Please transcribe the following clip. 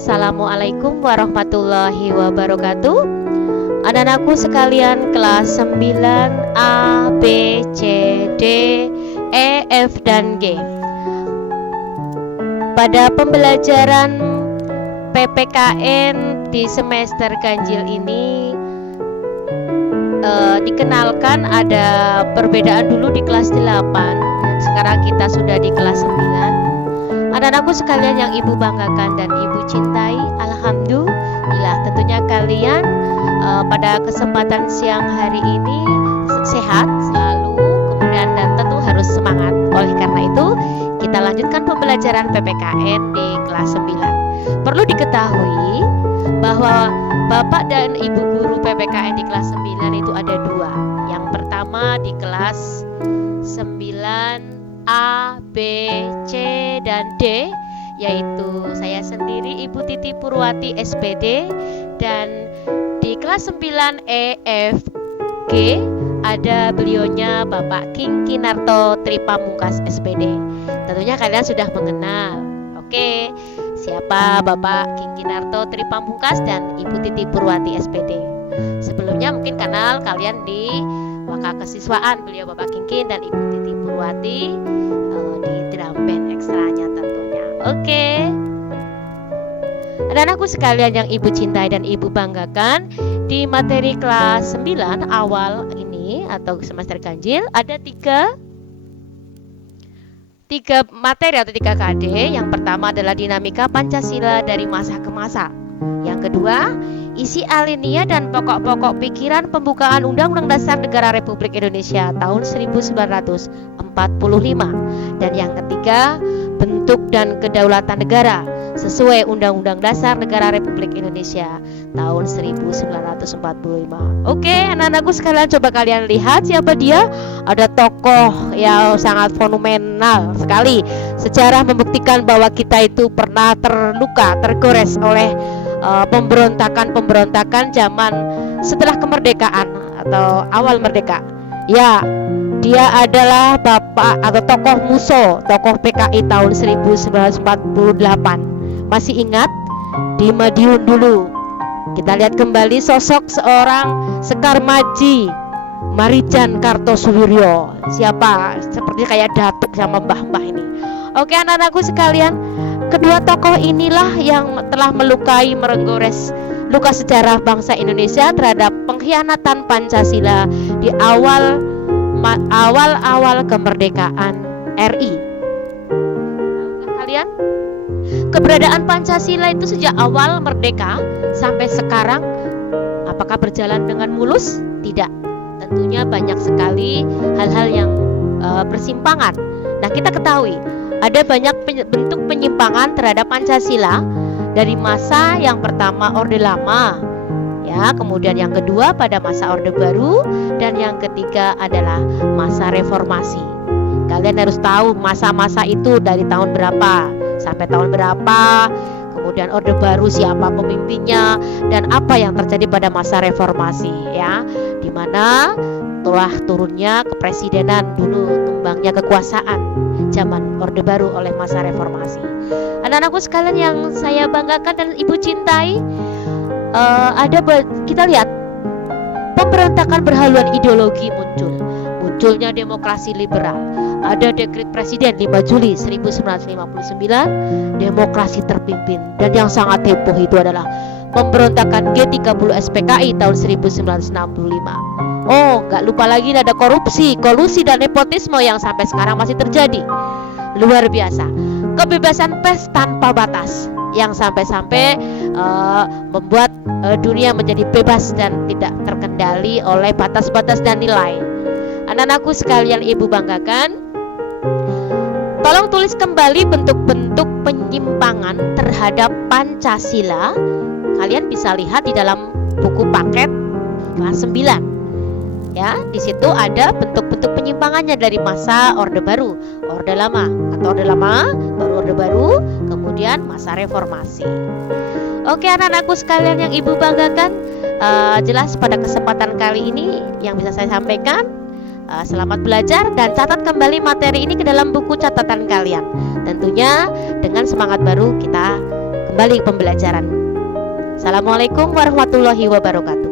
Assalamualaikum warahmatullahi wabarakatuh. Anak-anakku sekalian kelas 9 A, B, C, D, E, F, dan G. Pada pembelajaran PPKN di semester ganjil ini dikenalkan ada perbedaan dulu di kelas 8 dan sekarang kita sudah di kelas 9. Anak-anakku sekalian yang ibu banggakan dan ibu cintai, alhamdulillah tentunya kalian pada kesempatan siang hari ini sehat selalu, kemudian dan tentu harus semangat. Oleh karena itu kita lanjutkan pembelajaran PPKN di kelas 9. Perlu diketahui bahwa Bapak dan Ibu guru PPKN di kelas 9 itu ada dua. Yang pertama di kelas 9 A, B, C, dan D, yaitu saya sendiri Ibu Titi Purwati SPD, dan di kelas 9 E, F, G ada beliaunya Bapak King Kinarto Tripamungkas SPD. Tentunya kalian sudah mengenal. Oke, siapa Bapak King Kinarto Tripamungkas dan Ibu Titi Purwati SPD? Sebelumnya mungkin kenal kalian di Waka Kesiswaan, beliau Bapak King dan Ibu Titi Purwati di drum band ekstranya tentunya. Oke. Anak-anakku sekalian yang ibu cintai dan ibu banggakan, di materi kelas 9 awal ini atau semester ganjil ada tiga materi atau 3 KD. Yang pertama adalah dinamika Pancasila dari masa ke masa. Yang kedua, isi alinea dan pokok-pokok pikiran pembukaan Undang-Undang Dasar Negara Republik Indonesia tahun 1945. Dan yang ketiga, bentuk dan kedaulatan negara sesuai Undang-Undang Dasar Negara Republik Indonesia tahun 1945. Oke, anak-anakku sekalian, coba kalian lihat siapa dia. Ada tokoh yang sangat fenomenal sekali. Sejarah membuktikan bahwa kita itu pernah terluka, tergores oleh pemberontakan zaman setelah kemerdekaan atau awal merdeka. Ya, dia adalah bapak atau tokoh Muso, tokoh PKI tahun 1948. Masih ingat? Di Madiun dulu. Kita lihat kembali sosok seorang Sekar Maji Marijan Kartosuwiryo. Siapa? Seperti kayak datuk sama mbah-mbah ini. Oke, anak-anakku sekalian, kedua tokoh inilah yang telah melukai, merenggores luka sejarah bangsa Indonesia terhadap pengkhianatan Pancasila di awal kemerdekaan RI. Kalian, keberadaan Pancasila itu sejak awal merdeka sampai sekarang apakah berjalan dengan mulus? Tidak. Tentunya banyak sekali hal-hal yang bersimpangan. Nah, kita ketahui ada banyak bentuk penyimpangan terhadap Pancasila dari masa yang pertama Orde Lama, ya, kemudian yang kedua pada masa Orde Baru, dan yang ketiga adalah masa reformasi. Kalian harus tahu masa-masa itu dari tahun berapa sampai tahun berapa, kemudian Orde Baru siapa pemimpinnya, dan apa yang terjadi pada masa reformasi, ya, di mana telah turunnya kepresidenan dulu, tumbangnya kekuasaan zaman Orde Baru oleh masa reformasi. Anak-anakku sekalian yang saya banggakan dan ibu cintai, kita lihat pemberontakan berhaluan ideologi munculnya demokrasi liberal. Ada dekret presiden 5 Juli 1959, demokrasi terpimpin. Dan yang sangat heboh itu adalah pemberontakan G30 SPKI tahun 1965. Oh, nggak lupa lagi ada korupsi, kolusi, dan nepotisme yang sampai sekarang masih terjadi. Luar biasa. Kebebasan pers tanpa batas yang sampai-sampai membuat dunia menjadi bebas dan tidak terkendali oleh batas-batas dan nilai. Anak-anakku sekalian ibu banggakan, tolong tulis kembali bentuk-bentuk penyimpangan terhadap Pancasila. Kalian bisa lihat di dalam buku paket kelas 9. Ya, di situ ada bentuk-bentuk penyimpangannya dari masa Orde Baru, Orde Lama, atau Orde Lama, baru Orde Baru, kemudian masa reformasi. Oke, anak-anakku sekalian yang ibu banggakan, jelas pada kesempatan kali ini yang bisa saya sampaikan, selamat belajar dan catat kembali materi ini ke dalam buku catatan kalian. Tentunya dengan semangat baru kita kembali pembelajaran. Assalamualaikum warahmatullahi wabarakatuh.